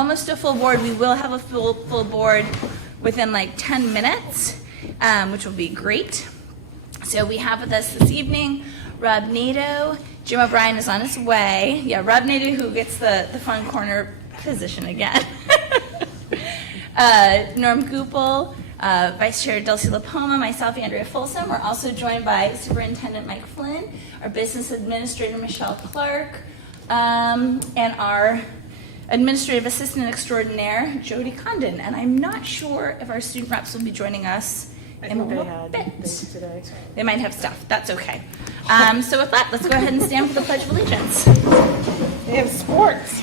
almost a full board. We will have a full board within like 10 minutes, which will be great. So we have with us this evening Rob Nato. Jim O'Brien is on his way. Yeah, Rob Nato, who gets the fun corner position again. Norm Goupel, Vice Chair Dulcie LaPoma, myself, Andrea Folsom. We're also joined by Superintendent Mike Flynn, our Business Administrator Michelle Clark, and our Administrative Assistant Extraordinaire Jody Condon. And I'm not sure if our student reps will be joining us in a little bit. Today. They might have stuff. That's okay. So with that, let's go ahead and stand for the Pledge of Allegiance. They have sports.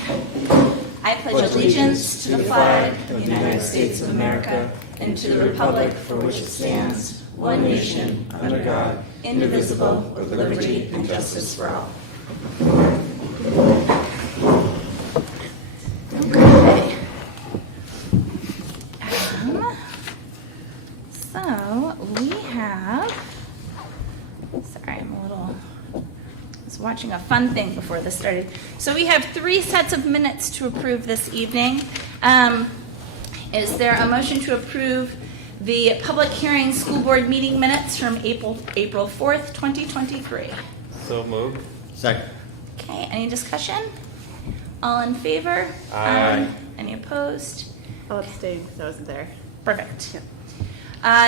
I pledge allegiance to the flag of the United States of America and to the republic for which it stands, one nation, under God, indivisible, with liberty and justice for all. Okay. So we have, sorry, I was watching a fun thing before this started. So we have 3 sets of minutes to approve this evening. Is there a motion to approve the public hearing school board meeting minutes from April 4th, 2023? So moved. Second. Okay, any discussion? All in favor? Aye. Any opposed? I'll abstain because I wasn't there. Perfect.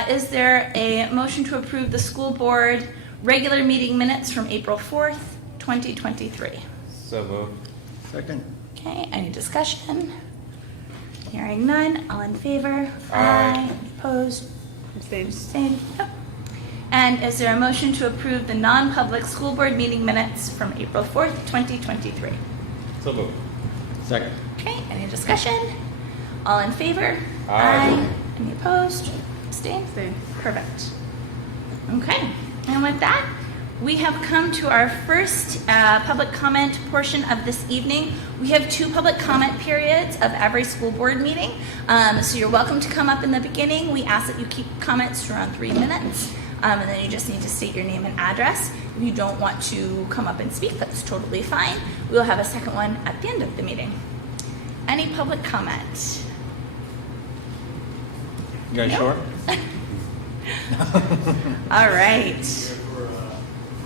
Is there a motion to approve the school board regular meeting minutes from April 4th, 2023? So moved. Second. Okay, any discussion? Hearing none, all in favor? Aye. Opposed? Abstain. Abstained? No. And is there a motion to approve the non-public school board meeting minutes from April 4th, 2023? So moved. Second. Okay, any discussion? All in favor? Aye. Any opposed? Abstained? Abstain. Perfect. Okay, and with that, we have come to our first public comment portion of this evening. We have 2 public comment periods of every school board meeting. So you're welcome to come up in the beginning. We ask that you keep comments to around 3 minutes. And then you just need to state your name and address. If you don't want to come up and speak, that's totally fine. We'll have a second one at the end of the meeting. Any public comment? You guys Nope. sure? All right. For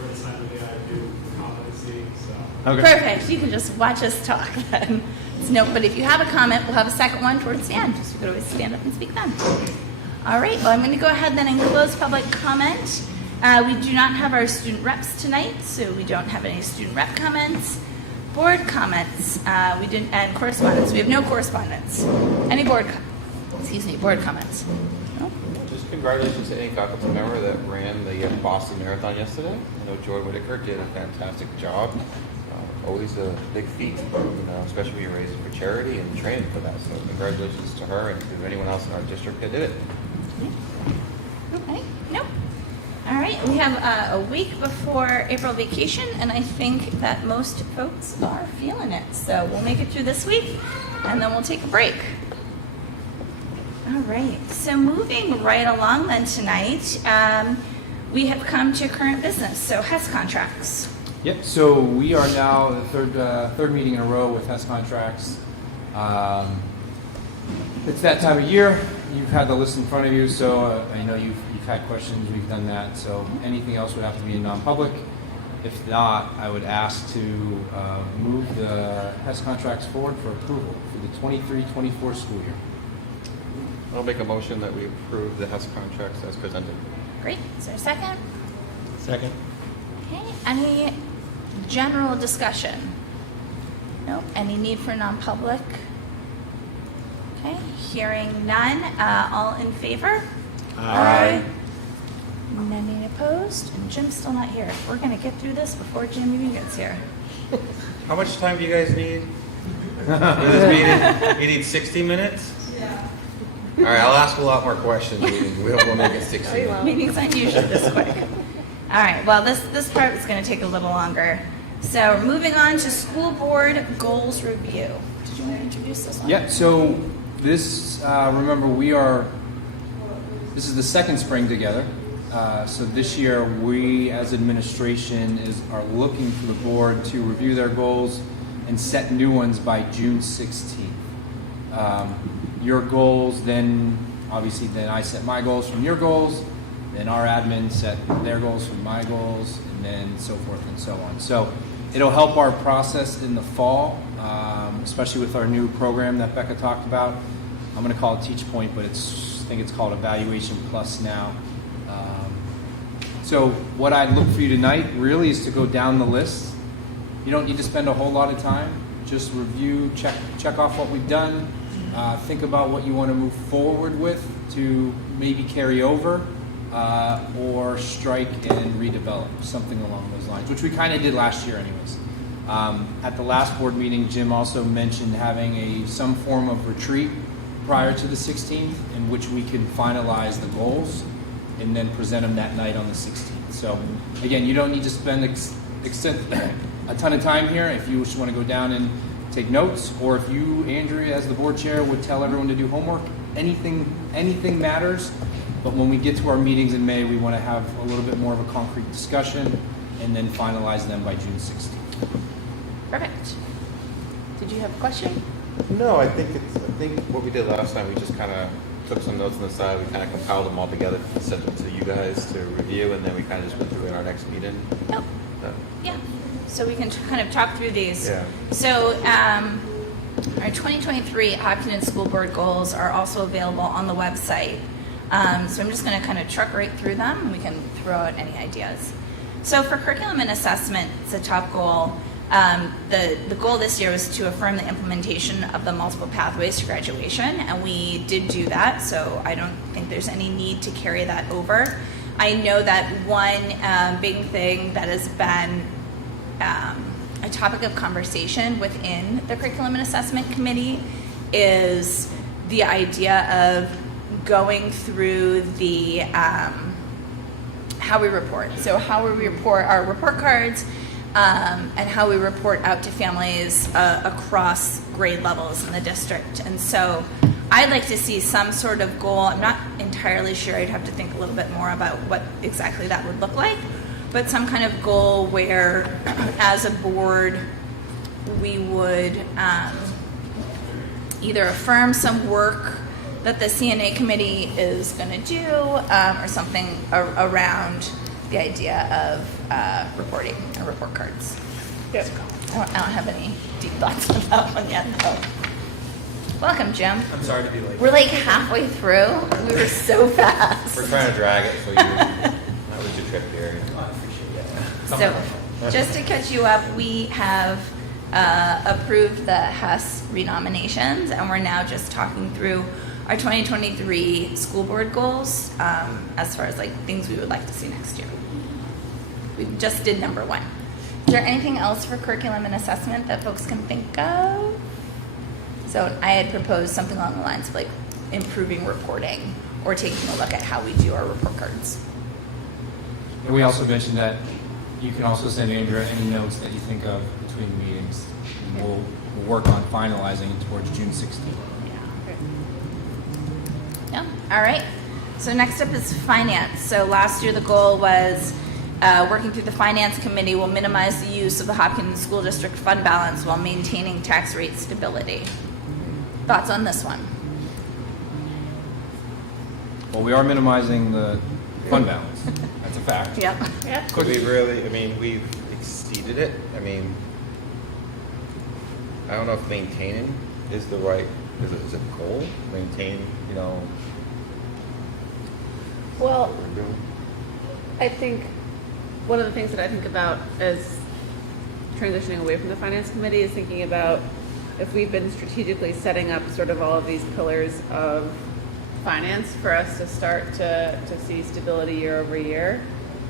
the time of day I do competency, so. Okay. Perfect. You can just watch us talk then. No, but if you have a comment, we'll have a second one towards the end. So you could always stand up and speak then. All right. Well, I'm going to go ahead then and close public comment. We do not have our student reps tonight, so we don't have any student rep comments. Board comments. We didn't, and correspondence. We have no correspondence. Any board comments? No? Just congratulations to any faculty member that ran the Boston Marathon yesterday. I know Joy Whitaker did a fantastic job. Always a big feat, especially when you're raising for charity and training for that. So congratulations to her and to anyone else in our district that did it. Okay. Nope. All right. We have a week before April vacation, and I think that most folks are feeling it. So we'll make it through this week, and then we'll take a break. All right. So moving right along then tonight, we have come to current business. So HES contracts. Yep, so we are now the third meeting in a row with HES contracts. It's that time of year. You've had the list in front of you, so I know you've had questions. We've done that. So anything else would have to be in non-public. If not, I would ask to move the HES contracts forward for approval for the 23-24 school year. I'll make a motion that we approve the HES contracts as presented. Great. Is there a second? Second. Okay. Any general discussion? Nope. Any need for non-public? Okay. Hearing none. All in favor? Aye. None opposed? And Jim's still not here. We're going to get through this before Jim even gets here. How much time do you guys need for this meeting? You need 60 minutes? Yeah. All right, I'll ask a lot more questions. We'll make it 60 minutes. Meetings aren't usually this quick. All right. Well, this part is going to take a little longer. So moving on to school board goals review. Did you want to introduce this one? Yeah, so this, remember, this is the second spring together. So this year, we as administration are looking for the board to review their goals and set new ones by June 16th. your goals, then obviously then I set my goals from your goals, then our admin set their goals from my goals, and then so forth and so on. So it'll help our process in the fall, especially with our new program that Becca talked about. I'm going to call it Teach Point, but I think it's called Evaluation Plus now. So what I'd look for you tonight really is to go down the list. You don't need to spend a whole lot of time. Just review, check off what we've done. Think about what you want to move forward with to maybe carry over or strike and redevelop, something along those lines, which we kind of did last year anyways. At the last board meeting, Jim also mentioned having some form of retreat prior to the 16th in which we can finalize the goals and then present them that night on the 16th. So again, you don't need to spend a ton of time here. If you just want to go down and take notes, or if you, Andrea, as the board chair, would tell everyone to do homework, anything matters. But when we get to our meetings in May, we want to have a little bit more of a concrete discussion and then finalize them by June 16th. Perfect. Did you have a question? No, I think what we did last time, we just kind of took some notes on the side, we kind of compiled them all together, sent them to you guys to review, and then we kind of just went through it in our next meeting. Yep. Yeah. So we can kind of talk through these. Yeah. So our 2023 Hopkinton School Board goals are also available on the website. So I'm just going to kind of truck right through them, and we can throw out any ideas. So for curriculum and assessment, it's a top goal. The goal this year was to affirm the implementation of the multiple pathways to graduation, and we did do that, so I don't think there's any need to carry that over. I know that one big thing that has been a topic of conversation within the Curriculum and Assessment Committee is the idea of going through the how we report. So how we report our report cards, and how we report out to families across grade levels in the district. And so I'd like to see some sort of goal. I'm not entirely sure. I'd have to think a little bit more about what exactly that would look like, but some kind of goal where as a board we would either affirm some work that the CNA committee is going to do, or something around the idea of reporting or report cards. Yep. I don't have any deep thoughts on that one yet, though. Welcome, Jim. I'm sorry to be late. We're like halfway through. We were so fast. We're trying to drag it, so that was your trip here. I appreciate that. So, just to catch you up, we have approved the Hess renominations, and we're now just talking through our 2023 school board goals, as far as like things we would like to see next year. We just did number 1. Is there anything else for curriculum and assessment that folks can think of? So I had proposed something along the lines of like improving reporting or taking a look at how we do our report cards. And we also mentioned that you can also send Andrea any notes that you think of between the meetings. And we'll work on finalizing it towards June 16th. Yeah. All right. So next up is finance. So last year the goal was working through the finance committee will minimize the use of the Hopkinton School District fund balance while maintaining tax rate stability. Thoughts on this one? Well, we are minimizing the fund balance. That's a fact. Yep. Yeah. Could we really, we've exceeded it. I don't know if maintaining is the right, is it a goal? Maintain, Well, what we're doing? I think one of the things that I think about as transitioning away from the finance committee is thinking about if we've been strategically setting up sort of all of these pillars of finance for us to start to see stability year over year.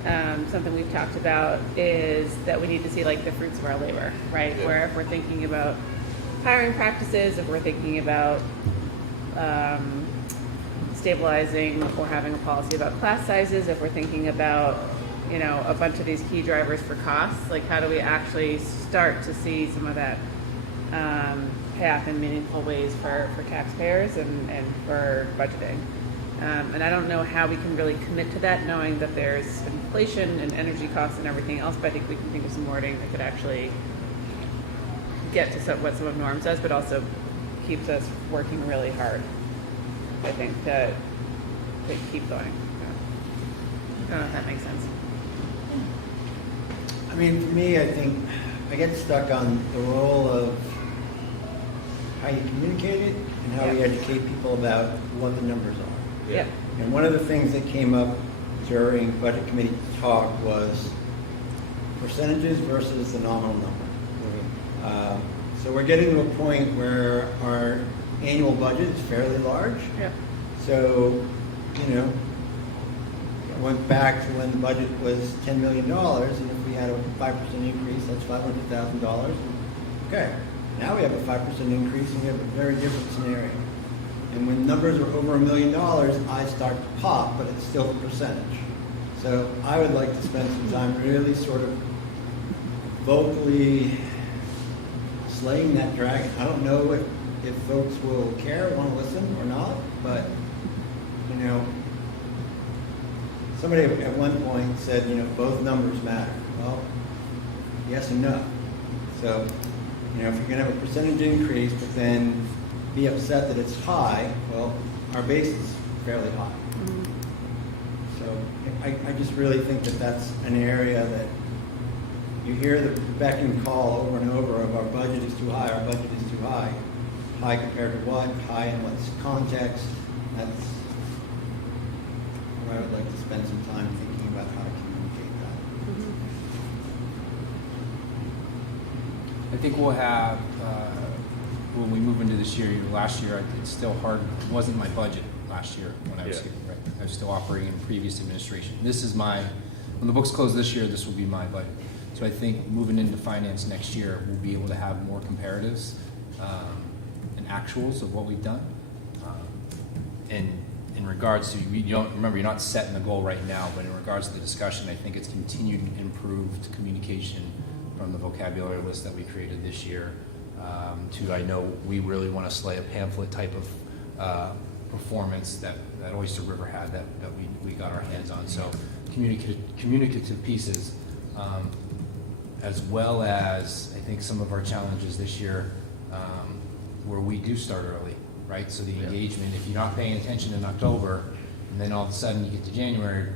Something we've talked about is that we need to see like the fruits of our labor, right? Yeah. Where if we're thinking about hiring practices, if we're thinking about stabilizing or having a policy about class sizes, if we're thinking about, a bunch of these key drivers for costs, like how do we actually start to see some of that pay off in meaningful ways for taxpayers and for budgeting. And I don't know how we can really commit to that knowing that there's inflation and energy costs and everything else, but I think we can think of some wording that could actually get to what some of Norm says, but also keeps us working really hard. I think to keep going. I don't know if that makes sense. I mean, for me, I think I get stuck on the role of how you communicate it and how we Yeah. educate people about what the numbers are. Yep. And one of the things that came up during budget committee talk was percentages versus the nominal number. So we're getting to a point where our annual budget is fairly large. Yep. So, you know, I went back to when the budget was $10 million, and if we had a 5% increase, that's $500,000. Okay, now we have a 5% increase, and we have a very different scenario. And when numbers are over $1 million, I start to pop, but it's still a percentage. So I would like to spend some time really sort of vocally slaying that dragon. I don't know if folks will care, want to listen or not, but, you know, somebody at one point said, you know, both numbers matter. Well, yes and no. So, you know, if you're going to have a percentage increase, but then be upset that it's high, well, our base is fairly high. So I just really think that that's an area that you hear the beck and call over and over of our budget is too high, our budget is too high. High compared to what? High in what's context? That's where I would like to spend some time thinking about how to communicate that. I think we'll have, when we move into this year, last year, it's still hard, it wasn't my budget last year when I was here, right? I was still operating in previous administration. This is when the books close this year, this will be my budget. So I think moving into finance next year, we'll be able to have more comparatives and actuals of what we've done. And in regards to, remember, you're not setting the goal right now, but in regards to the discussion, I think it's continued improved communication from the vocabulary list that we created this year to, I know we really want to slay a pamphlet type of performance that Oyster River had that we got our hands on. So communicative pieces, as well as I think some of our challenges this year where we do start early, right? So the engagement, if you're not paying attention in October, and then all of a sudden you get to January,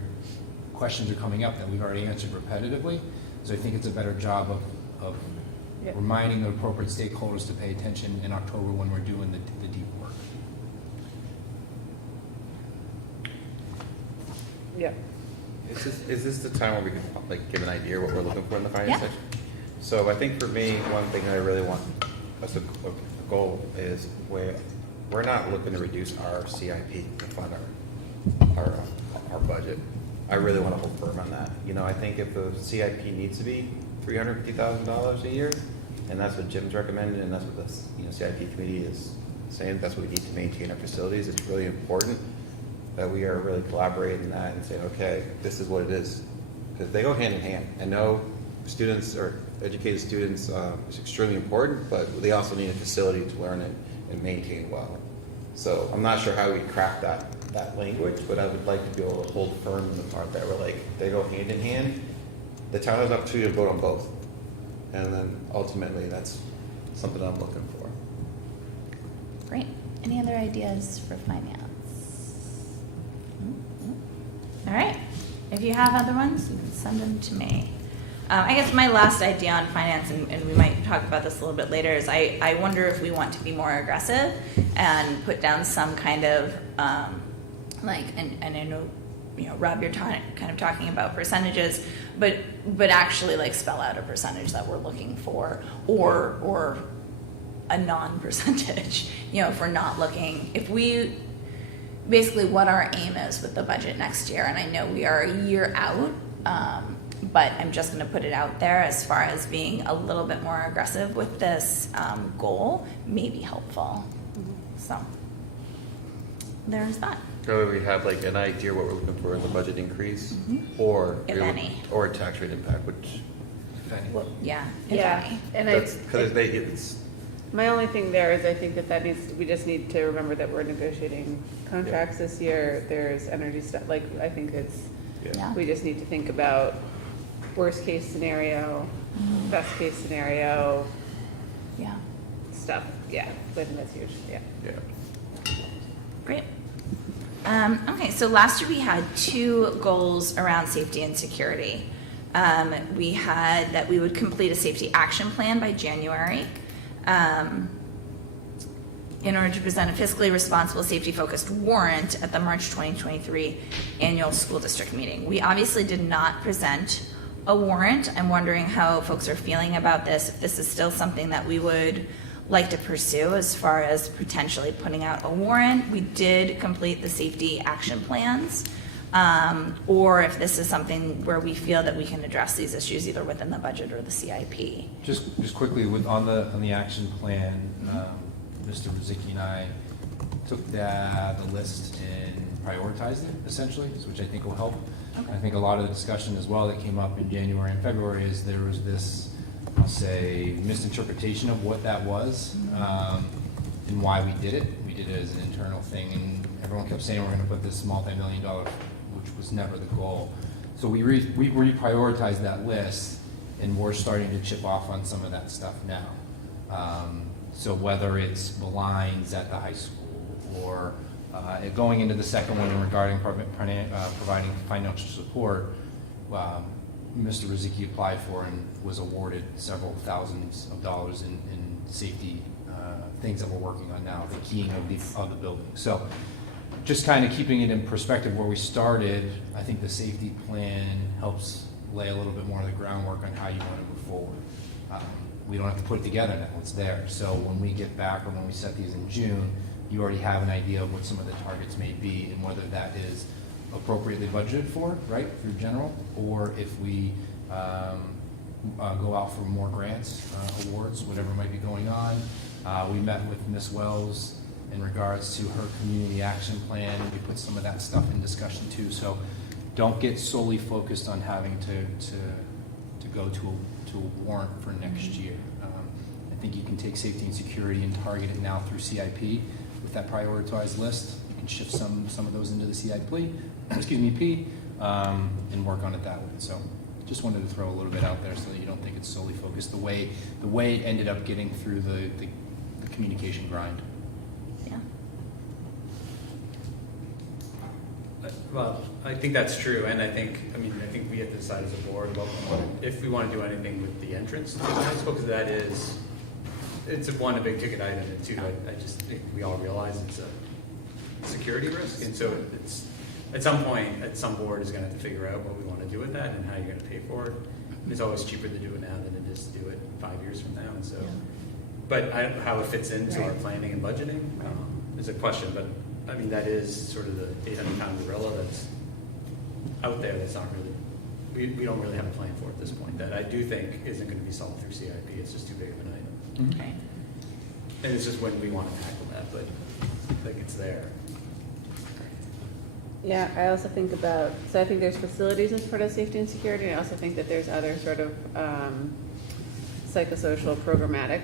questions are coming up that we've already answered repetitively. So I think it's a better job of reminding the appropriate stakeholders to pay attention in October when we're doing the deep work. Yeah. Is this the time where we can like give an idea what we're looking for in the finance Yeah. section? So I think for me, one thing that I really want as a goal is we're not looking to reduce our CIP to fund our budget. I really want to hold firm on that. You know, I think if the CIP needs to be $350,000 a year, and that's what Jim's recommended, and that's what the CIP committee is saying, that's what we need to maintain our facilities. It's really important that we are really collaborating in that and saying, okay, this is what it is, because they go hand in hand. I know students or educated students is extremely important, but they also need a facility to learn it and maintain well. So I'm not sure how we crack that language, but I would like to be able to hold firm in the part that we're like, they go hand in hand. The town has an opportunity to vote on both. And then ultimately, that's something I'm looking for. Great. Any other ideas for finance? All right. If you have other ones, you can send them to me. I guess my last idea on finance, and we might talk about this a little bit later, is I wonder if we want to be more aggressive and put down some kind of and I know, Rob, you're kind of talking about percentages, but actually like spell out a percentage that we're looking for, or a non-percentage. If we're not looking, if we basically what our aim is with the budget next year, and I know we are a year out. But I'm just going to put it out there as far as being a little bit more aggressive with this goal may be helpful. So there's that. So we have like an idea what we're looking for in the budget increase, or If any. or a tax rate impact, which If any. Well, yeah. if Yeah, any. and that's because it's my only thing there is I think we just need to remember that we're negotiating contracts this year. There's energy stuff, I think Yeah. we just need to think about worst case scenario, best case scenario Yeah. stuff. Yeah, that's huge, yeah. Yeah. Great. Okay, so last year we had 2 goals around safety and security. We had that we would complete a safety action plan by January in order to present a fiscally responsible, safety-focused warrant at the March 2023 annual school district meeting. We obviously did not present a warrant. I'm wondering how folks are feeling about this, if this is still something that we would like to pursue as far as potentially putting out a warrant. We did complete the safety action plans, or if this is something where we feel that we can address these issues either within the budget or the CIP. Just quickly, on the action plan, Mr. Rizicki and I took the list and prioritized it, essentially, which I think will help. Okay. I think a lot of the discussion as well that came up in January and February is there was this, I'll say, misinterpretation of what that was and why we did it. We did it as an internal thing, and everyone kept saying we're going to put this multi-million-dollar, which was never the goal. So we reprioritized that list, and we're starting to chip off on some of that stuff now. So whether it's the lines at the high school or going into the second one regarding providing financial support, Mr. Rizicki applied for and was awarded several thousands of dollars in safety things that we're working on now, the keying of the building. So just kind of keeping it in perspective where we started, I think the safety plan helps lay a little bit more of the groundwork on how you want to move forward. We don't have to put it together now, it's there. So when we get back or when we set these in June, you already have an idea of what some of the targets may be and whether that is appropriately budgeted for, right, through general, or if we go out for more grants, awards, whatever might be going on. We met with Ms. Wells in regards to her community action plan. We put some of that stuff in discussion too. So don't get solely focused on having to go to a warrant for next year. I think you can take safety and security and target it now through CIP with that prioritized list. You can shift some of those into the CIP, and work on it that way. So just wanted to throw a little bit out there so that you don't think it's solely focused the way it ended up getting through the communication grind. Yeah. Well, I think that's true, and I think we have to decide as a board if we want to do anything with the entrance to the high school, because it's a big ticket item, and two, I just think we all realize it's a security risk, and so it's at some point, some board is going to have to figure out what we want to do with that and how you're going to pay for it. And it's always cheaper to do it now than it is to do it 5 years from now, and so. Yeah. But how it fits into our planning and budgeting is a question, but I mean, that is sort of the 800-pound gorilla that's out there that's not really, we don't really have a plan for at this point, that I do think isn't going to be solved through CIP. It's just too big of an item. Okay. And it's just when we want to tackle that, but I think it's there. Yeah, I also think I think there's facilities as part of safety and security, and I also think that there's other sort of psychosocial programmatic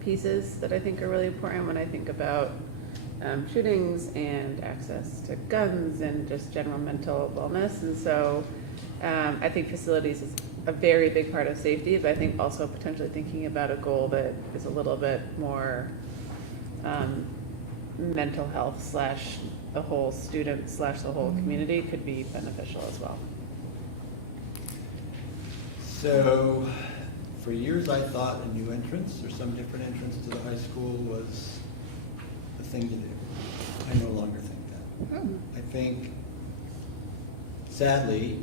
pieces that I think are really important when I think about shootings and access to guns and just general mental wellness. And so I think facilities is a very big part of safety, but I think also potentially thinking about a goal that is a little bit more mental health / the whole student / the whole community could be beneficial as well. So, for years I thought a new entrance or some different entrance to the high school was the thing to do. I no longer think that. I think, sadly,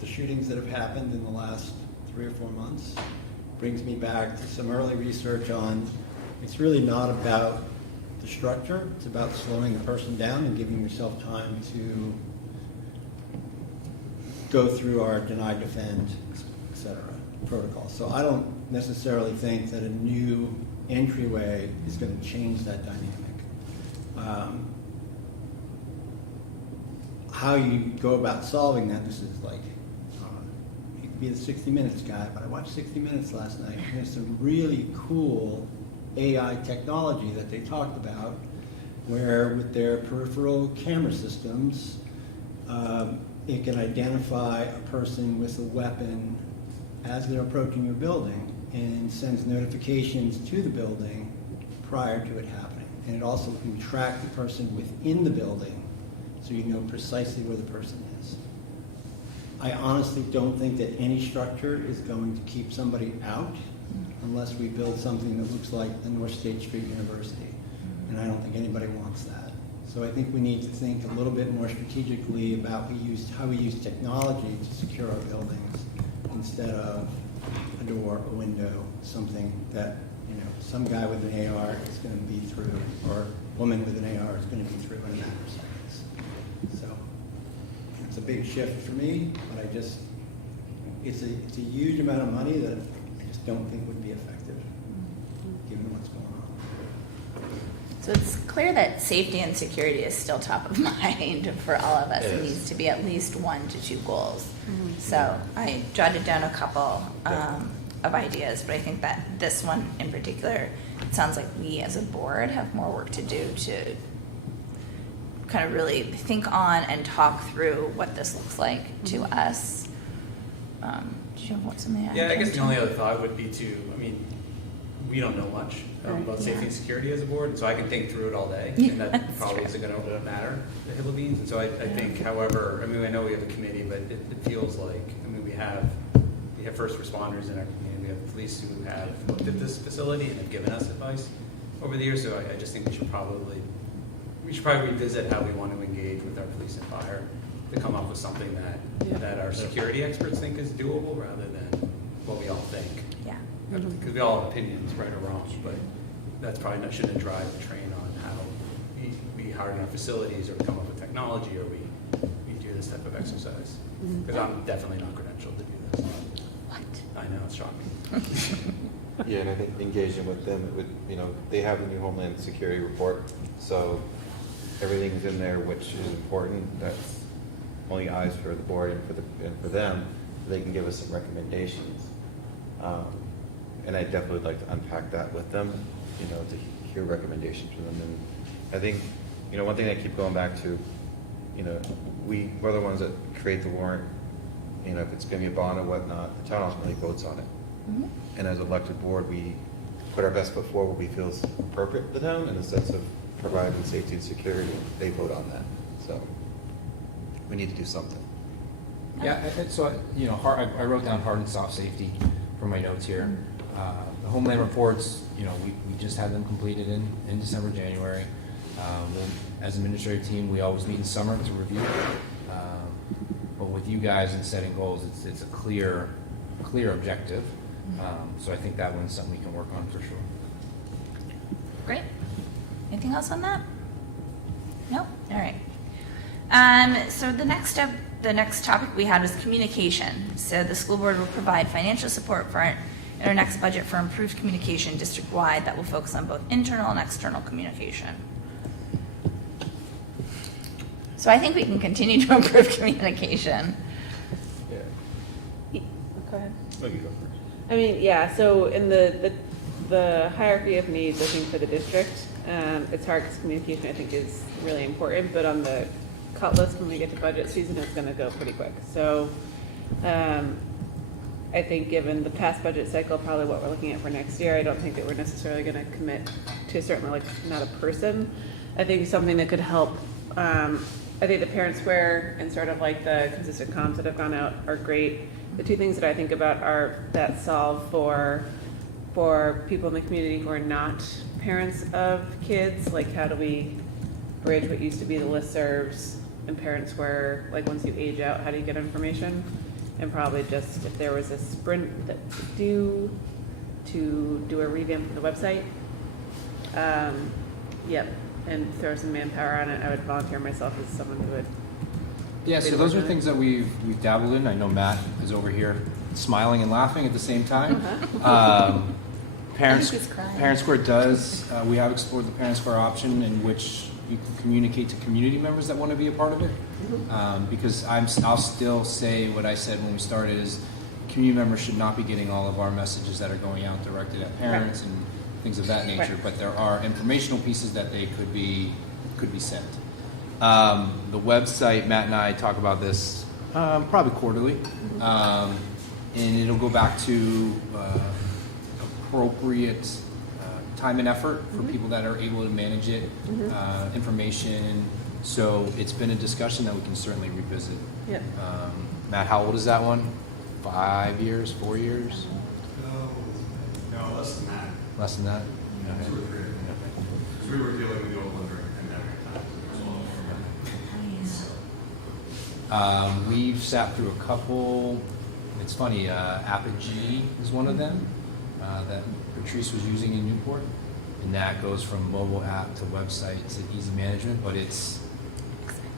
the shootings that have happened in the last 3 or 4 months brings me back to some early research on it's really not about the structure, it's about slowing the person down and giving yourself time to go through our deny, defend, etc. protocol. So I don't necessarily think that a new entryway is going to change that dynamic. How you go about solving that, this is like, you could be the 60 Minutes guy, but I watched 60 Minutes last night, and there's some really cool AI technology that they talked about, where with their peripheral camera systems, it can identify a person with a weapon as they're approaching your building and sends notifications to the building prior to it happening. And it also can track the person within the building, so you know precisely where the person is. I honestly don't think that any structure is going to keep somebody out unless we build something that looks like the North State Street University. And I don't think anybody wants that. So I think we need to think a little bit more strategically about how we use technology to secure our buildings instead of a door, a window, something that, you know, some guy with an AR is going to be through, or a woman with an AR is going to be through in a matter of seconds. So it's a big shift for me, but it's a huge amount of money that I just don't think would be effective given what's going on. So it's clear that safety and security is still top of mind for all of us. It It is. needs to be at least 1 to 2 goals. So I jotted down a couple of ideas, but I think that this one in particular, it sounds like we as a board have more work to do to kind of really think on and talk through what this looks like to us. Do you have something to add? Yeah, I guess the Jim? only other thought would be to, I mean, we don't know much about safety and security as a board, and so I can think through it all day, and that That's probably true. isn't gonna matter, the Hill Beans, and so I think, however, I mean, I know we have a committee, but it feels like, I mean, we have first responders in our community, we have police who have looked at this facility and have given us advice over the years, so I just think we should probably revisit how we want to engage with our police and fire to come up with something that our security experts think is doable rather than what we all think. Yeah. Because we all have opinions, right or wrong, but that's probably not, shouldn't drive the train on how we hire in our facilities or come up with technology or we do this type of exercise. Because I'm definitely not credentialed to do this. What? I know, it's shocking. Yeah, and I think engaging with them, it would, you know, they have the new Homeland Security report, so everything's in there which is important. That's only eyes for the board and for them. They can give us some recommendations. And I definitely would like to unpack that with them, you know, to hear recommendations from them. And I think, you know, one thing I keep going back to, you know, we're the ones that create the warrant. You know, if it's going to be a bond or whatnot, the town ultimately votes on it. Mhm. And as elected board, we put our best foot forward what we feel is appropriate for the town in the sense of providing safety and security. They vote on that. So we need to do something. Yeah, so, you know, I wrote down hard and soft safety from my notes here. The Homeland reports, you know, we just had them completed in December, January. As an administrative team, we always meet in summer to review. But with you guys and setting goals, it's a clear objective. So I think that one's something we can work on for sure. Great. Anything else on that? No? All right. So the next topic we had was communication. So the school board will provide financial support in our next budget for improved communication district-wide that will focus on both internal and external communication. So I think we can continue to improve communication. Yeah. Go ahead. Oh, you go first. I mean, yeah, so in the hierarchy of needs, I think for the district, it's hard because communication, I think, is really important, but on the cut list, when we get to budget season, it's gonna go pretty quick. So, I think given the past budget cycle, probably what we're looking at for next year, I don't think that we're necessarily gonna commit to certainly like not a person. I think something that could help, I think the Parent Square and sort of like the consistent comms that have gone out are great. The two things that I think about are that solve for people in the community who are not parents of kids, like how do we bridge what used to be the listservs and Parent Square, like once you age out, how do you get information? And probably just if there was a sprint that would do a revamp of the website. Yep, and throw some manpower on it. I would volunteer myself as someone who would. Yeah, so those are things that we've dabbled in. I know Matt is over here smiling and laughing at the same time. I think he's crying. Parent Square does, we have explored the Parent Square option in which you can communicate to community members that want to be a part of it. Because I'll still say what I said when we started is community members should not be getting all of our messages that are going out directed at parents and things of that nature, but there are informational pieces that they could be sent. The website, Matt and I talk about this probably quarterly, and it'll go back to appropriate time and effort for people that are able to manage it, information. So it's been a discussion that we can certainly revisit. Yep. Matt, how old is that one? 5 years, 4 years? No, less than that. Less than that? 2 or 3. Because we were dealing with the old one during the pandemic times. We've sat through a couple. It's funny, Apogee is one of them that Patrice was using in Newport. And that goes from mobile app to website to easy management, but it's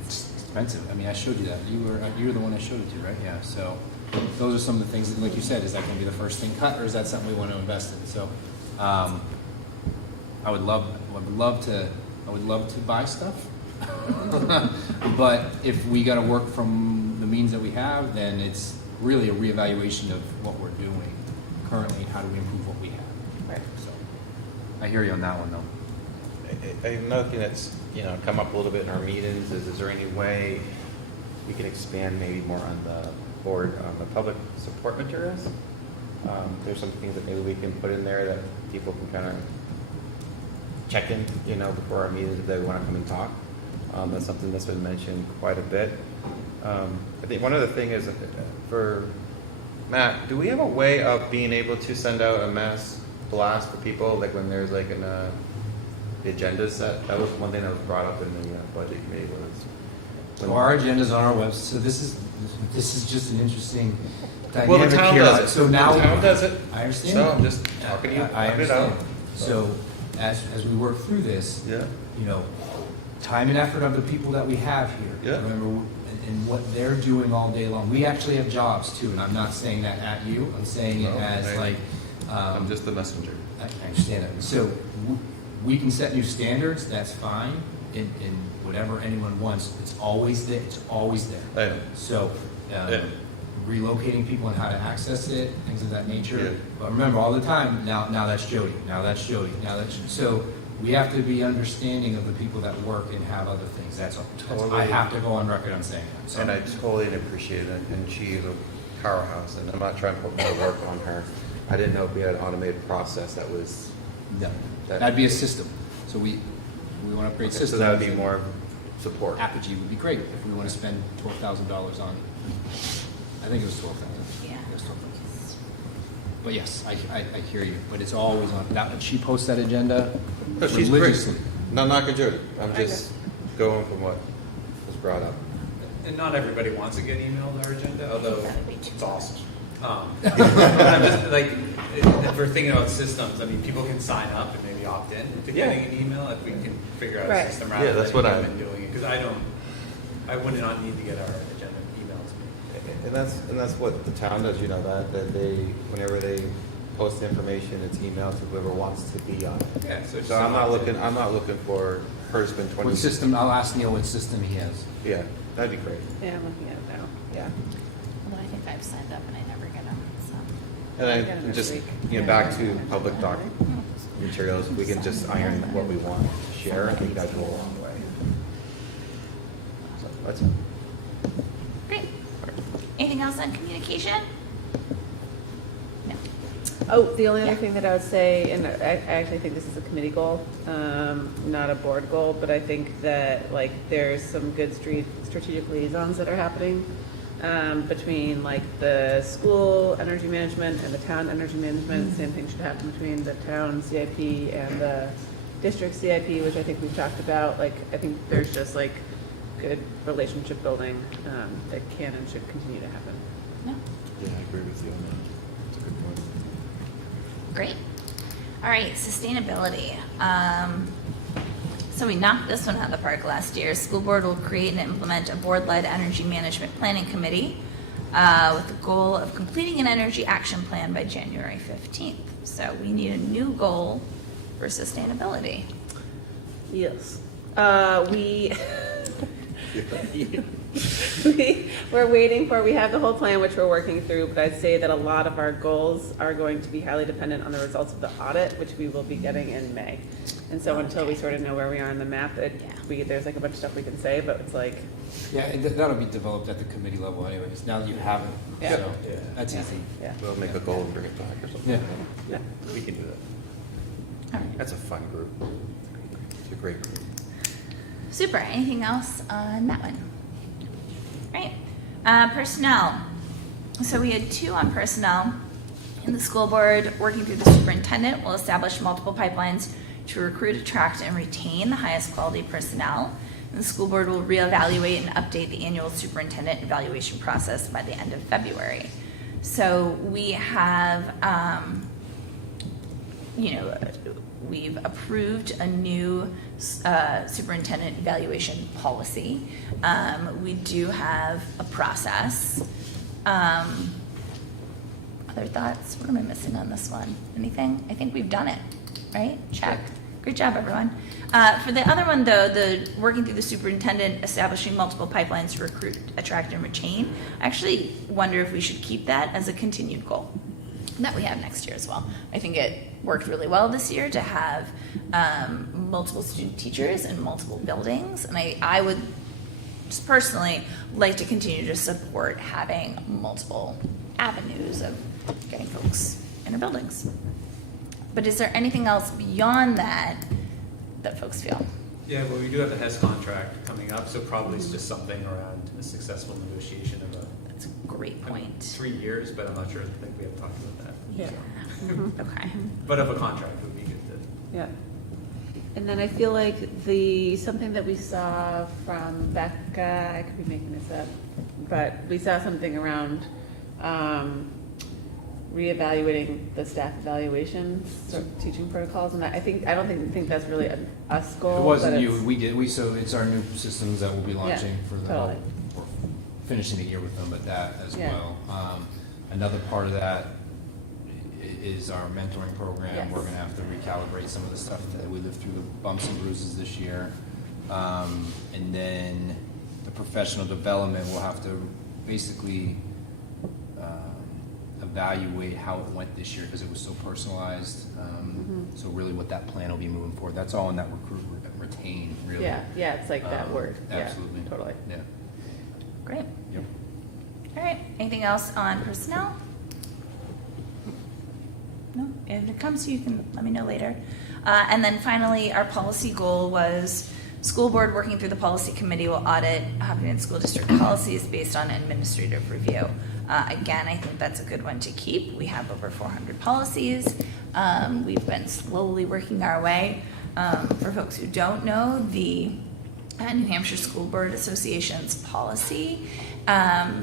expensive. I mean, I showed you that. You were the one I showed it to, right? Yeah. So those are some of the things that, like you said, is that going to be the first thing cut, or is that something we want to invest in? So I would love to buy stuff. But if we got to work from the means that we have, then it's really a reevaluation of what we're doing currently and how do we improve what we have. Right. So I hear you on that one, though. Another thing that's, come up a little bit in our meetings is there any way we can expand maybe more on the board, on the public support materials? There's some things that maybe we can put in there that people can kind of check in, before our meetings if they want to come and talk. That's something that's been mentioned quite a bit. I think one other thing is for Matt, do we have a way of being able to send out a mass blast for people, like when there's like the agenda set? That was one thing that was brought up in the budget committee was. So our agenda's on our website. So this is just an interesting dynamic Well, the town here. does it. So now The town does it. I understand. So I'm just talking to you. I Work it out. understand. So as we work through this, Yeah. time and effort of the people that we have here. Yeah. Remember, and what they're doing all day long. We actually have jobs too, and I'm not saying that at you. I'm saying it No, as I- like. I'm just the messenger. I understand that. So we can set new standards. That's fine. In whatever anyone wants, it's always there. It's always there. I know. So, Yeah. relocating people and how to access it, things of that nature. Yeah. But remember, all the time, now that's Jody, now that's Jody, now that's, so we have to be understanding of the people that work and have other things. That's all. Totally. I have to go on record on saying that. So, And I totally appreciate it, and she is a powerhouse, and I'm not trying to put more work on her. I didn't know if we had an automated process that was. no, that'd be a system. So we want to upgrade So systems. that would be more support. Apogee would be great if we want to spend $12,000 on. I think it was 12,000. Yeah. It was 12,000. But yes, I hear you. But it's always on. That she posts that agenda No, she's religiously. great. No, not good, Jody. I'm just going from what was brought up. And not everybody wants to get emailed our agenda, although That would be too it's much. awesome. I'm just like, if we're thinking about systems, I mean, people can sign up and maybe opt in to Yeah. getting an email if we can figure out Right. a system Yeah, rather that's than what I- them doing it. Because I would not need to get our agenda emailed to me. And that's what the town does, that they, whenever they post the information, it's emailed to whoever wants to be on it. Yeah, so just So I'm not opt in. looking for her to spend 20. What system? I'll ask Neil what system he has. Yeah, that'd be great. Yeah, I'm looking at it now. Yeah. Although I think I've signed up and I never get them, so. And I got it then this just, week. back to public doc materials, we can just iron what we want to share, I think that'd go a long way. So that's it. Great. Anything else on communication? No. Oh, the only other Yeah. thing that I would say, and I actually think this is a committee goal, not a board goal, but I think that like there's some good strategic liaisons that are happening between like the school energy management and the town energy management. Same thing should happen between the town CIP and the district CIP, which I think we've talked about. Like I think there's just like good relationship building that can and should continue to happen. No. Yeah, I agree with you on that. That's a good point. Great. All right, sustainability. So we knocked this one out of the park last year. School board will create and implement a board-led energy management planning committee with the goal of completing an energy action plan by January 15th. So we need a new goal for sustainability. Yes. We're waiting for, we have the whole plan, which we're working through, but I'd say that a lot of our goals are going to be highly dependent on the results of the audit, which we will be getting in May. And so until we sort of know where we are on the map, there's like a bunch of stuff we can say, but it's like, Yeah, and that'll be developed at the committee level anyways. Now that you have it, Yeah. so Yeah. that's easy. yeah. We'll make a goal and bring it back or something. Yeah. Yeah. We can do right. That's a fun group. It's a great group. Super. Anything else on that one? Right. Personnel. So we had 2 on personnel. In the school board, working through the superintendent, will establish multiple pipelines to recruit, attract, and retain the highest quality personnel. And the school board will reevaluate and update the annual superintendent evaluation process by the end of February. So we have, we've approved a new superintendent evaluation policy. We do have a process. Other thoughts? What am I missing on this one? Anything? I think we've done it, right? Check. Good job, everyone. For the other one, though, the working through the superintendent, establishing multiple pipelines to recruit, attract, and retain, I actually wonder if we should keep that as a continued goal that we have next year as well. I think it worked really well this year to have multiple student teachers in multiple buildings, and I would just personally like to continue to support having multiple avenues of getting folks in our buildings. But is there anything else beyond that that folks feel? Yeah, well, we do have the HES contract coming up, so probably it's just something around a successful negotiation of That's a great point. 3 years, but I'm not sure, I think we have talked about that. Yeah. Okay. But of a contract would be good to. Yeah. And then I feel like something that we saw from Becca, I could be making this up, but we saw something around reevaluating the staff evaluations, sort of teaching protocols, and I don't think that's really us goal. It wasn't but you, it's- so it's our new systems that we'll be launching for the, totally. we're finishing the year with them, but that as Yeah. well. Another part of that is our mentoring program. Yes. We're gonna have to recalibrate some of the stuff that we lived through, the bumps and bruises this year. And then the professional development, we'll have to basically evaluate how it went this year because it was so personalized. So really what that plan will be moving forward. That's all in that recruit, retain, really. Yeah, it's like that word. Yeah, Absolutely. totally. Yeah. Great. Yep. All right. Anything else on personnel? No? If it comes to you, can let me know later. And then finally, our policy goal was school board working through the policy committee will audit Hopkinton School District policies based on administrative review. Again, I think that's a good one to keep. We have over 400 policies. We've been slowly working our way. For folks who don't know, the New Hampshire School Board Association's policy, what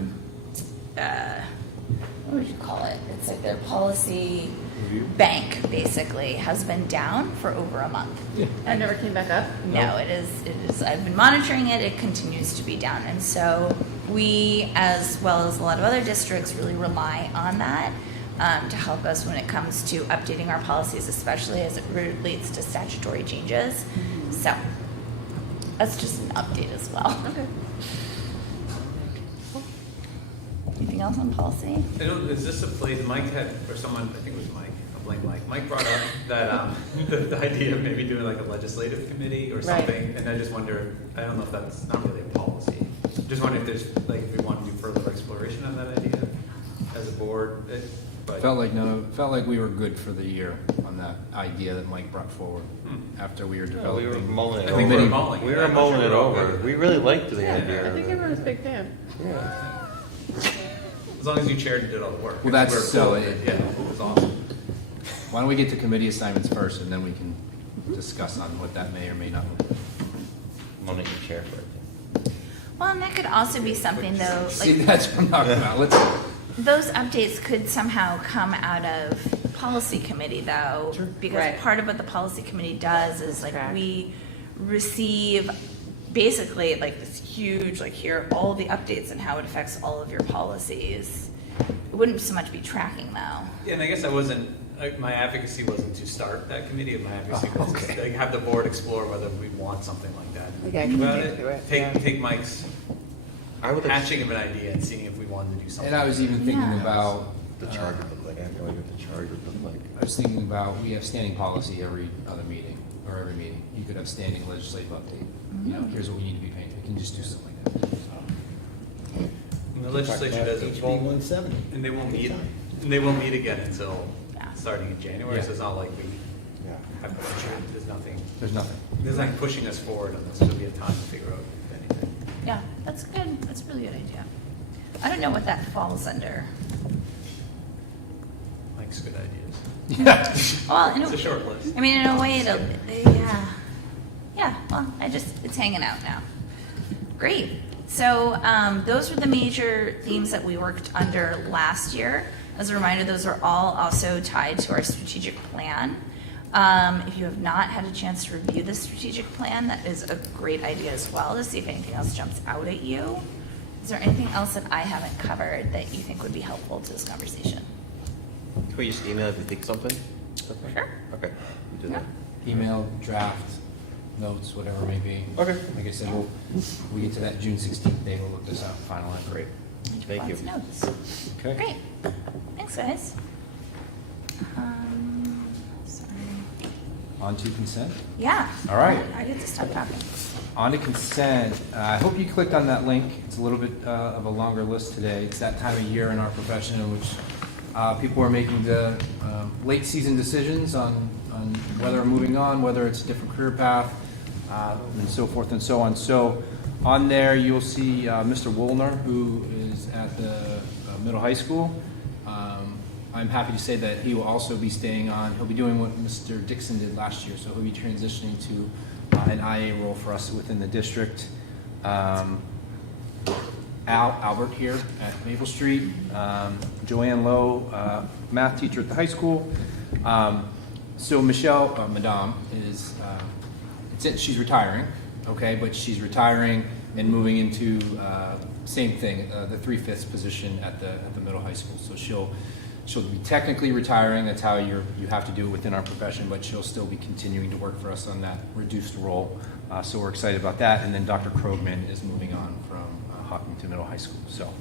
would you call it? It's like their policy bank, basically, has been down for over a month. It never came back up? No, it is, I've been monitoring it, it continues to be down. And so we, as well as a lot of other districts, really rely on that to help us when it comes to updating our policies, especially as it relates to statutory changes. So that's just an update as well. Okay. Anything else on policy? I don't, is this a place, Mike had, or someone, I think it was Mike, I'll blame Mike. Mike brought up that, the idea of maybe doing like a legislative committee or Right. something, and I just wonder, I don't know if that's not really a policy. Just wondering if there's, like, if we want to do further exploration on that idea as a board, but. Felt like we were good for the year on that idea that Mike brought forward after we were We developing. were mulling it I think we were over. mulling it. We were I'm not mulling sure it we're all over. good. We really liked the Yeah, idea. I of think it. everyone's a big fan. Yeah. As long as you chaired and did all the work. Well, that's We're so cool with it. Yeah, it was awesome. Why don't we get to committee assignments first, and then we can discuss on what that may or may not look like. Monique can chair for it. Well, and that could also be something though, See, like that's what I'm talking about. Let's, those updates could somehow come out of policy committee though. Because Right. part of what the policy committee does is like Correct. we receive basically like this huge, like here are all the updates and how it affects all of your policies. It wouldn't so much be tracking though. Yeah, and I guess I wasn't, my advocacy wasn't to start that committee, my advocacy was to like, have the board explore whether we want something like that. Okay, I Think can about think through it, Take, yeah. take Mike's I would hatching of an idea and seeing if we wanted to do something. and I was even thinking Yeah. about. The charge would look like. I have no idea what the charge would look like. I was thinking about, we have standing policy every other meeting, or every meeting. You could have standing legislative update. You know, here's what we need to be paying. We can just do something like that. And the legislature does it, HB 170. and they won't meet again until Yeah. starting in January, Yeah. so it's not like we, Yeah. have questions. There's nothing. There's nothing. There's nothing pushing us forward on this. There'll be a time to figure out anything. Yeah, that's good. That's a really good idea. I don't know what that falls under. Mike's good ideas. Yeah. Well, in It's a short list. I mean, in a way, yeah, well, it's hanging out now. Great. So those were the major themes that we worked under last year. As a reminder, those are all also tied to our strategic plan. If you have not had a chance to review the strategic plan, that is a great idea as well, to see if anything else jumps out at you. Is there anything else that I haven't covered that you think would be helpful to this conversation? Can we just email if you think something? Sure. Okay, we do that. Email, draft, notes, whatever it may be. Okay. Like I said, we get to that June 16th day, we'll look this up, finalize. Great. Thank you. Lots of notes. Okay. Great. Thanks, guys. Sorry. On to consent. Yeah. All right. I get to stop talking. On to consent. I hope you clicked on that link. It's a little bit of a longer list today. It's that time of year in our profession in which people are making the late season decisions on whether moving on, whether it's a different career path, and so forth and so on. So on there, you'll see Mr. Woolner, who is at the middle high school. I'm happy to say that he will also be staying on. He'll be doing what Mr. Dixon did last year, so he'll be transitioning to an IA role for us within the district. Albert here at Maple Street, Joanne Lowe, math teacher at the high school. So Michelle, Madame, is, she's retiring, okay, but she's retiring and moving into same thing, the 3/5 position at the middle high school. So she'll be technically retiring. That's how you have to do it within our profession, but she'll still be continuing to work for us on that reduced role. So we're excited about that. And then Dr. Krogman is moving on from Hopkinton Middle High School. So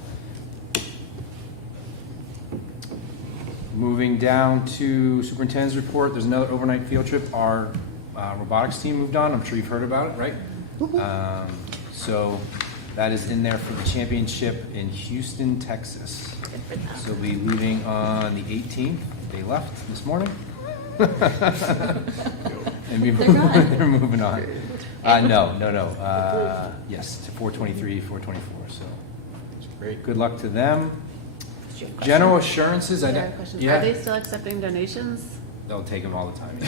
moving down to superintendent's report, there's another overnight field trip. Our robotics team moved on. I'm sure you've heard about it, right? So that is in there for the championship in Houston, Texas. Good for them. So we'll be leaving on the 18th. They left this morning. And They're gone. they're moving on. No. Yes, to 423, 424. So Great. good luck to them. Did you have a question? General assurances, I have a question. yeah. Are they still accepting donations? They'll take them all the time. We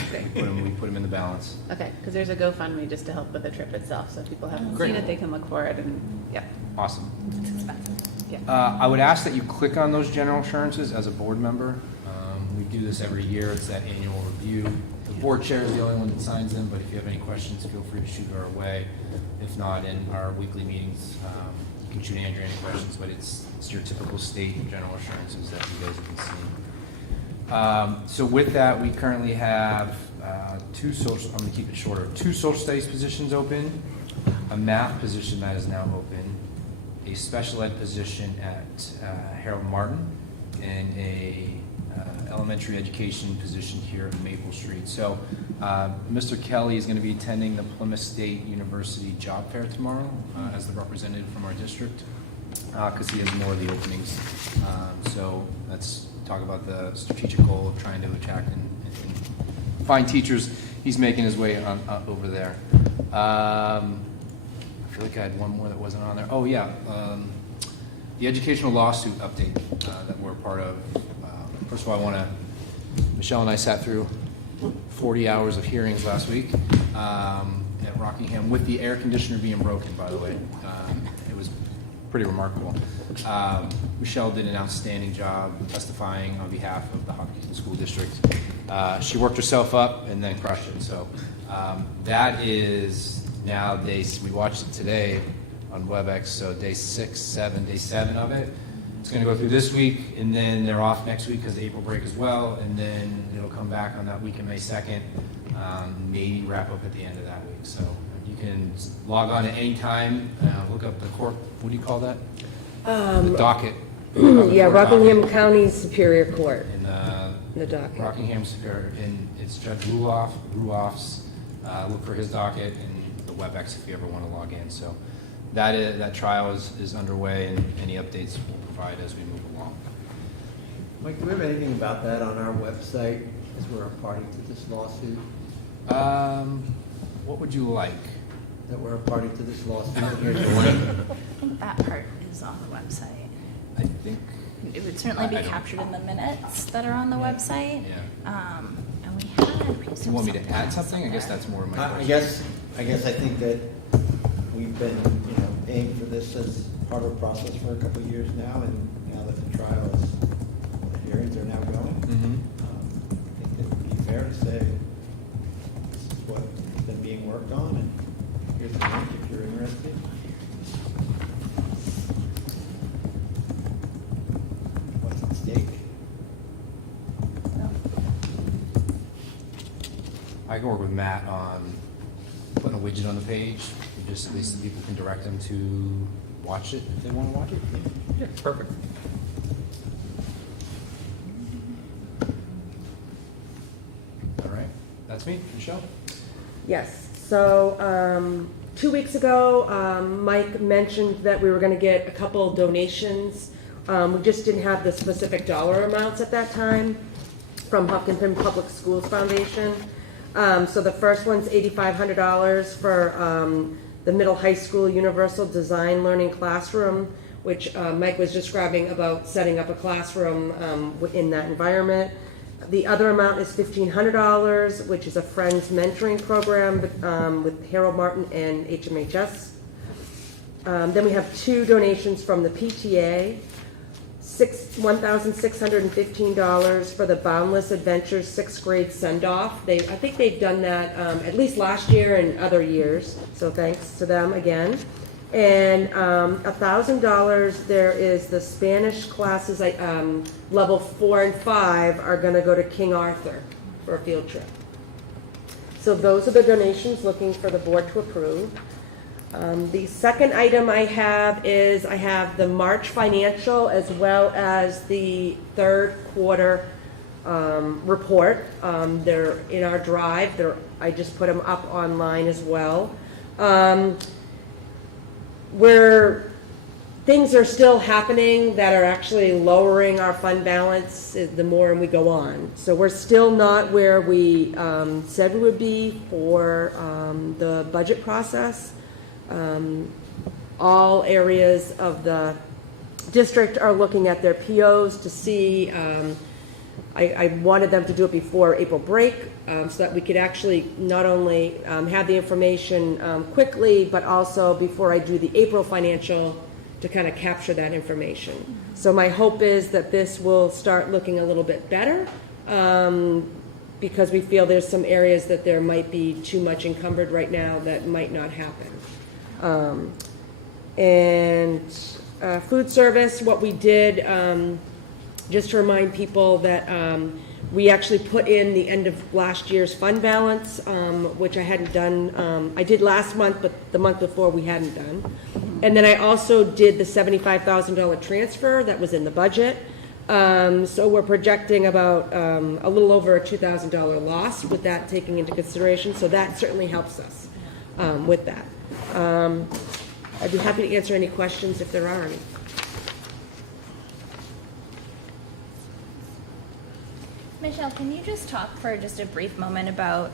put them in the balance. Okay, because there's a GoFundMe just to help with the trip itself, so if people haven't Great. seen it, they can look for it and, yeah. Awesome. It's expensive. Yeah. I would ask that you click on those general assurances as a board member. We do this every year. It's that annual review. The board chair is the only one that signs them, but if you have any questions, feel free to shoot our way. If not, in our weekly meetings, you can shoot Andrew any questions, but it's your typical state general assurances that you guys have been seeing. So with that, we currently have I'm going to keep it shorter, 2 social studies positions open, a math position that is now open, a special ed position at Harold Martin, and a elementary education position here at Maple Street. So Mr. Kelly is going to be attending the Plymouth State University Job Fair tomorrow as the representative from our district because he has more of the openings. So let's talk about the strategic goal of trying to attract and find teachers. He's making his way on over there. I feel like I had one more that wasn't on there. Oh yeah, the educational lawsuit update that we're part of. First of all, Michelle and I sat through 40 hours of hearings last week at Rockingham with the air conditioner being broken, by the way. It was pretty remarkable. Michelle did an outstanding job testifying on behalf of the Hopkinton School District. She worked herself up and then crushed it. So that is now we watched it today on WebEx, so day 7 of it. It's going to go through this week, and then they're off next week because of the April break as well, and then it'll come back on that week of May 2nd, maybe wrap up at the end of that week. So you can log on at any time, look up the court, what do you call that? The docket. Yeah, Court Rockingham docket. County Superior Court, And the docket. Rockingham Superior, and it's Judge Ruoff's, look for his docket and the WebEx if you ever want to log in. So that trial is underway, and any updates we'll provide as we move along. Mike, do we have anything about that on our website as we're a party to this lawsuit? What would you like? That we're a party to this lawsuit here. I think that part is on the website. I think, It would certainly be I don't- captured in the minutes that are on the website. yeah. And we had. Do you want me to add something? I guess that's more of my I question. guess I think that we've been, paying for this as part of the process for a couple of years now, and now that the trial is, the hearings are now going. Mhm. I think it would be fair to say this is what's been being worked on, and here's the link if you're interested. What's at stake? I can work with Matt on putting a widget on the page, just at least so people can direct them to watch it if they want to watch it. Yeah, perfect. All right, that's me. Michelle? Yes, so 2 weeks ago, Mike mentioned that we were going to get a couple donations. We just didn't have the specific dollar amounts at that time from Hopkinton Public Schools Foundation. So the first one's $8,500 for the middle high school universal design learning classroom, which Mike was describing about setting up a classroom in that environment. The other amount is $1,500, which is a Friends mentoring program with Harold Martin and HMHS. Then we have two donations from the PTA. $1,615 for the Boundless Adventures 6th grade send-off. I think they've done that at least last year and other years, so thanks to them again. And $1,000, there is the Spanish classes, level 4 and 5 are gonna go to King Arthur for a field trip. So those are the donations looking for the board to approve. The second item I have is I have the March financial as well as the third quarter report. They're in our drive. I just put them up online as well. Where things are still happening that are actually lowering our fund balance the more we go on. So we're still not where we said we would be for the budget process. All areas of the district are looking at their POs to see, I wanted them to do it before April break, so that we could actually not only have the information quickly, but also before I do the April financial to kind of capture that information. So my hope is that this will start looking a little bit better, because we feel there's some areas that there might be too much encumbered right now that might not happen. Food service, what we did, just to remind people that we actually put in the end of last year's fund balance, which I hadn't done. I did last month, but the month before we hadn't done. And then I also did the $75,000 transfer that was in the budget. So we're projecting about a little over a $2,000 loss with that taking into consideration. So that certainly helps us with that. I'd be happy to answer any questions if there are any. Michelle, can you just talk for just a brief moment about,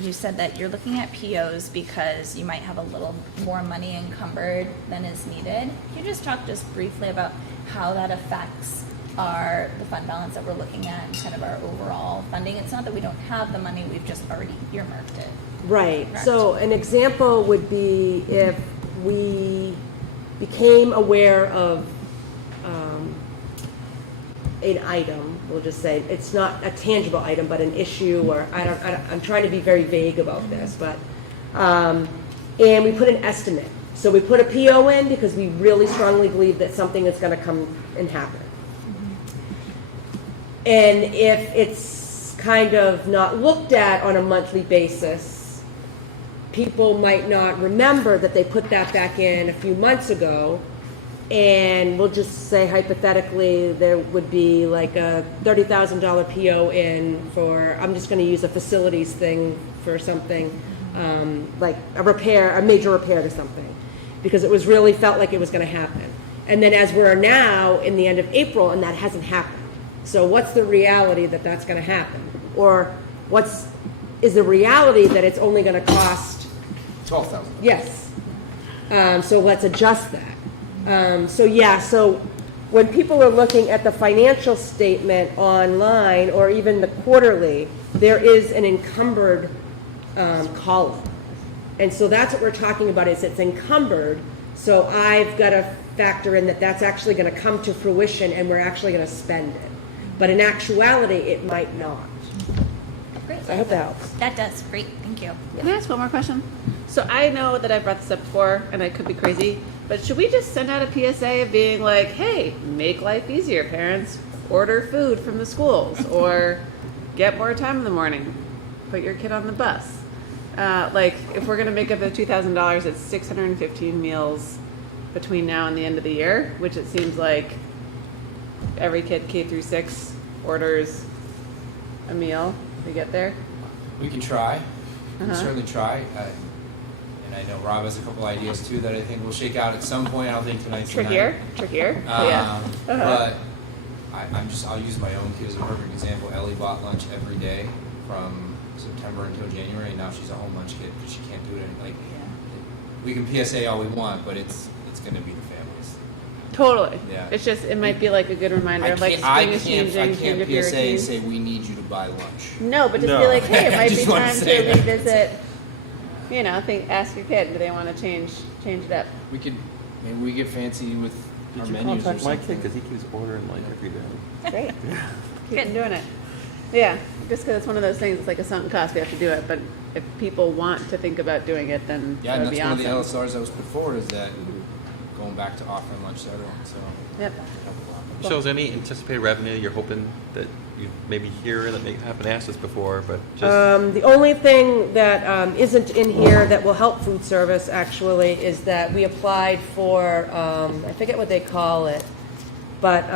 you said that you're looking at POs because you might have a little more money encumbered than is needed. Can you just talk just briefly about how that affects the fund balance that we're looking at and kind of our overall funding? It's not that we don't have the money, we've just already earmarked it. Right. Correct. So an example would be if we became aware of an item, we'll just say, it's not a tangible item, but an issue, or I'm trying to be very vague about this, but, and we put an estimate. So we put a PO in because we really strongly believe that something is going to come and happen. And if it's kind of not looked at on a monthly basis, people might not remember that they put that back in a few months ago. And we'll just say hypothetically there would be like a $30,000 PO in for, I'm just going to use a facilities thing for something, like a major repair to something, because it was really felt like it was going to happen. And then as we're now in the end of April and that hasn't happened. So what's the reality that that's going to happen? Or is the reality that it's only gonna cost, 12,000. yes. So let's adjust that. So when people are looking at the financial statement online, or even the quarterly, there is an encumbered column. And so that's what we're talking about, is it's encumbered, so I've got to factor in that that's actually going to come to fruition and we're actually going to spend it. But in actuality, it might not. Great. So I hope that helps. That does. Great. Thank you. Can I ask one more question? So I know that I've brought this up before, and I could be crazy, but should we just send out a PSA of being like, hey, make life easier, parents, order food from the schools, or get more time in the morning, put your kid on the bus. Like, if we're going to make up the $2,000, it's 615 meals between now and the end of the year, which it seems like every kid K through 6 orders a meal to get there. We can try. We can Uh-huh. certainly try. And I know Rob has a couple ideas too that I think will shake out at some point. I don't think tonight's the night. Trickier. Yeah. But I'll use my own kid as a perfect example. Ellie bought lunch every day from September until January, and now she's a home lunch kid because she can't do it. We can PSA all we want, but it's going to be the families. Totally. Yeah. It's just, it might be like a good reminder of like spring is changing, I change can't of your PSA and routines. say we need you to buy lunch. No, but just No. be like, hey, it I might be just wanna time to say that. revisit. You know, ask your kid, do they want to change it up? We could maybe we get fancy with our Did you menus or contact my something. kid, because he keeps ordering like every day? Great. Keep doing it. Yeah, just because it's one of those things, it's like a sunk cost, we have to do it. But if people want to think about doing it, then Yeah, that and would that's be one awesome. of the LSRs that was put forward is that going back to offering lunch to everyone. So Yep. Michelle, is there any anticipated revenue you're hoping that you maybe hear that may haven't asked us before, but just The only thing that isn't in here that will help food service actually is that we applied for, I forget what they call it, but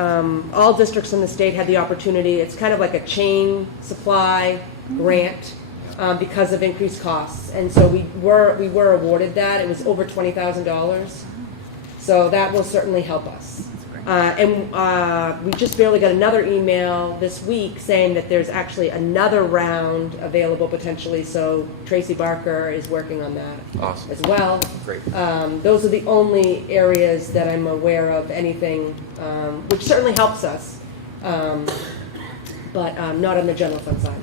all districts in the state had the opportunity. It's kind of like a chain supply grant because of increased costs. And so we were awarded that. It was over $20,000. So that will certainly help us. We just barely got another email this week saying that there's actually another round available potentially, so Tracy Barker is working on that Awesome. as well. Great. Those are the only areas that I'm aware of anything, which certainly helps us, but not on the general fund side.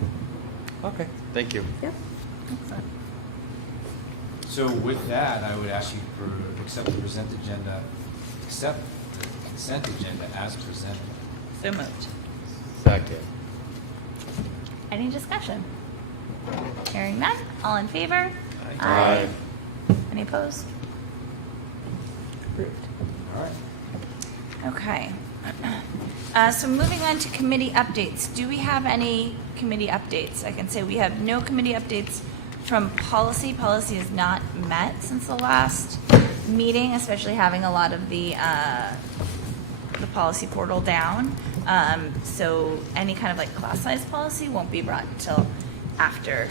Okay, thank you. Yeah. So with that, I would ask you to accept the consent agenda as presented. So moved. Second. Any discussion? Hearing none. All in favor? Aye. Any opposed? Approved. All right. Okay. So moving on to committee updates. Do we have any committee updates? I can say we have no committee updates from policy. Policy has not met since the last meeting, especially having a lot of the policy portal down. So any kind of like class size policy won't be brought until after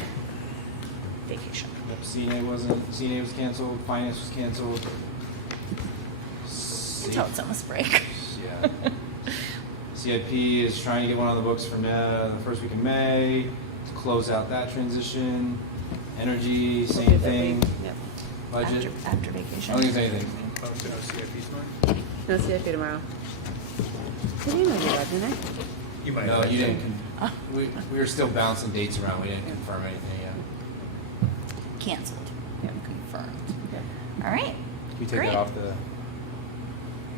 vacation. Yep, CNA was canceled, finance was canceled. Until it's almost break. Yeah. CIP is trying to get one on the books for the first week of May to close out that transition. Energy, same thing. Yep. Budget. After I vacation. don't think there's anything. No CFP tomorrow. Did you know that, didn't I? You might. No, you didn't. We were still bouncing dates around. We didn't confirm anything yet. Canceled. Confirmed. All right. Can you take Great. that off the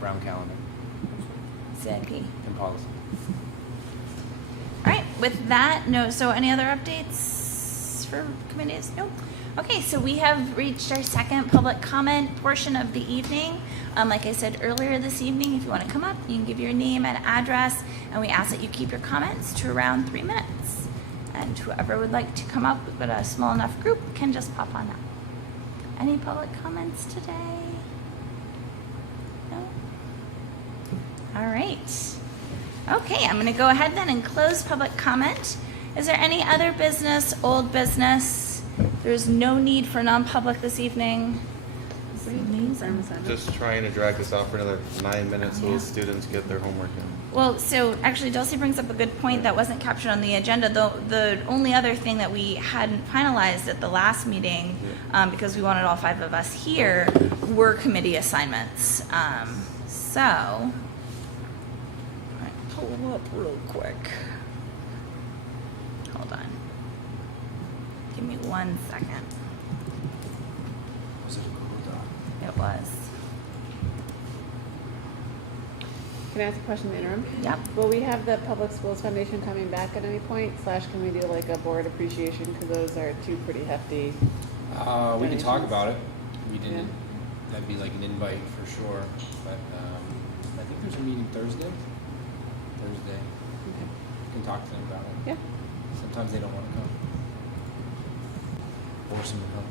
brown calendar CIP. and policy? All right, with that, no, so any other updates for committees? Nope. Okay, so we have reached our second public comment portion of the evening. Like I said earlier this evening, if you want to come up, you can give your name and address, and we ask that you keep your comments to around 3 minutes. And whoever would like to come up, we've got a small enough group, can just pop on up. Any public comments today? No? All right. Okay, I'm going to go ahead then and close public comment. Is there any other business, old business? There's no need for non-public this evening. Amazing. Just trying to drag this out for another 9 minutes so the students get their homework in. Well, so actually Dulcie brings up a good point that wasn't captured on the agenda. The only other thing that we hadn't finalized at the last meeting, because we wanted all 5 of us here, were committee assignments. So, I pull them up real quick. Hold on. Give me 1 second. Was it a Google Doc? It was. Can I ask a question in the interim? Yep. Will we have the Public Schools Foundation coming back at any point? / can we do like a board appreciation? Because those are 2 pretty hefty. We can talk Donations. about it. We didn't, Yeah. that'd be like an invite for sure, but, I think there's a meeting Thursday. Thursday. Okay. We can talk to them about it. Yeah. Sometimes they don't wanna come. Force them to come.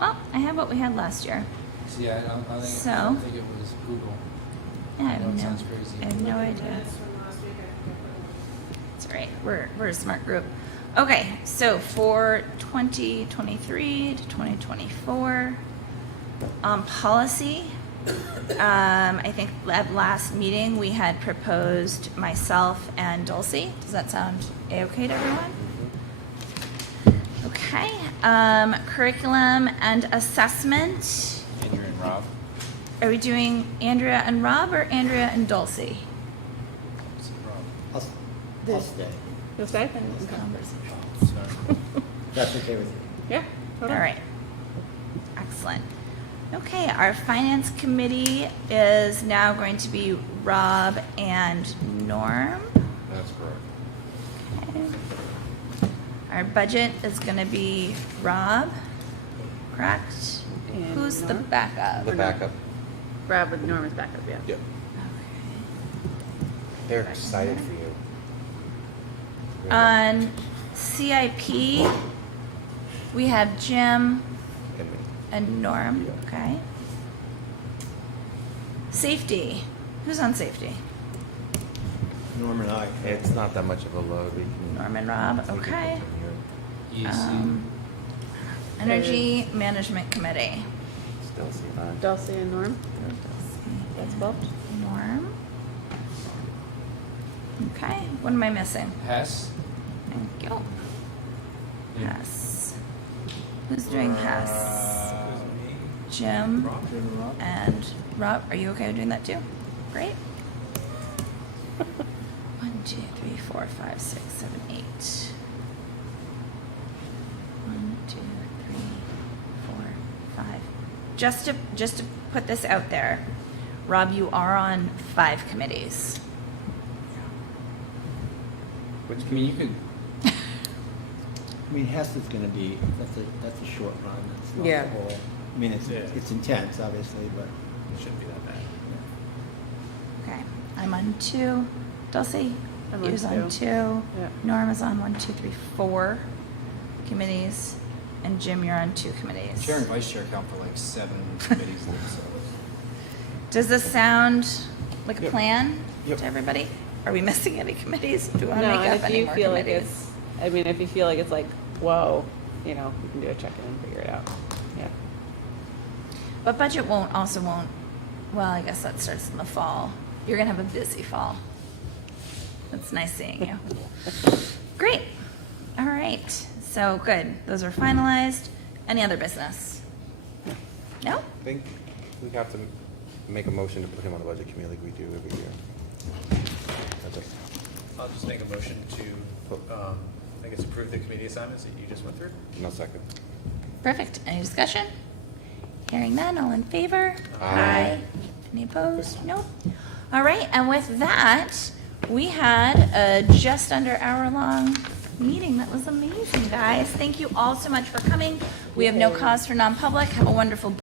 Well, I have what we had last year. See, I don't think, I So? don't think it was Google. Yeah, I I know don't it know. sounds crazy. I have no idea. It's all right. We're a smart group. Okay, so for 2023 to 2024, policy, I think at last meeting we had proposed myself and Dulcie. Does that sound okay to everyone? Okay. Curriculum and assessment. Andrew and Rob. Are we doing Andrea and Rob or Andrea and Dulcie? It's Rob. I'll stay. You'll stay? Sorry. That's okay with you. Yeah. All right. Excellent. Okay, our finance committee is now going to be Rob and Norm. That's correct. Okay. Our budget is going to be Rob, correct? And Who's the Norm? backup? The backup. Rob with Norma's backup, yeah. Yep. Okay. They're excited for you. On CIP, we have Jim And me. and Norm, Yeah. okay? Safety, who's on safety? Norm and I. It's not that much of a load. We can. Norm and Rob, we can okay. continue. EC. Energy Management Committee. Still see that. Dulcie and Norm? That's both? Norm. Okay, what am I missing? Hess. Thank you. Yeah. Hess. Who's doing Hess? Jim and Rob. Are you okay with doing that too? Great. 1, 2, 3, 4, 5, 6, 7, 8. 1, 2, 3, 4, 5. Just to put this out there, Rob, you are on 5 committees. I mean, you could, I mean, Hess is gonna be, that's a short run. It's not Yeah. the whole, I mean, it's intense, obviously, but. It shouldn't be that bad. Okay, I'm on 2. Dulcie, I'm on you're on 2. 2. Yeah. Norm is on 1, 2, 3, 4 committees, and Jim, you're on 2 committees. chair and vice chair count for like 7 committees, so. Does this sound like a Yep. plan Yep. to everybody? Are we missing any committees? Do we want to No, make and up if any you more feel like committees? it's, I mean, if you feel like it's like, whoa, you know, we can do a check-in and figure it out. Yeah. But budget won't, well, I guess that starts in the fall. You're going to have a busy fall. It's nice seeing you. Great. All right. So good. Those are finalized. Any other business? No? I think we have to make a motion to put him on the budget committee like we do every year. That's it. I'll just make a motion to, I guess, approve the committee assignments that you just went through. No second. Perfect. Any discussion? Hearing none, all in favor? Aye. Any opposed? Nope. All right, and with that, we had a just under hour-long meeting. That was amazing, guys. Thank you all so much for coming. We have no cause for non-public. Have a wonderful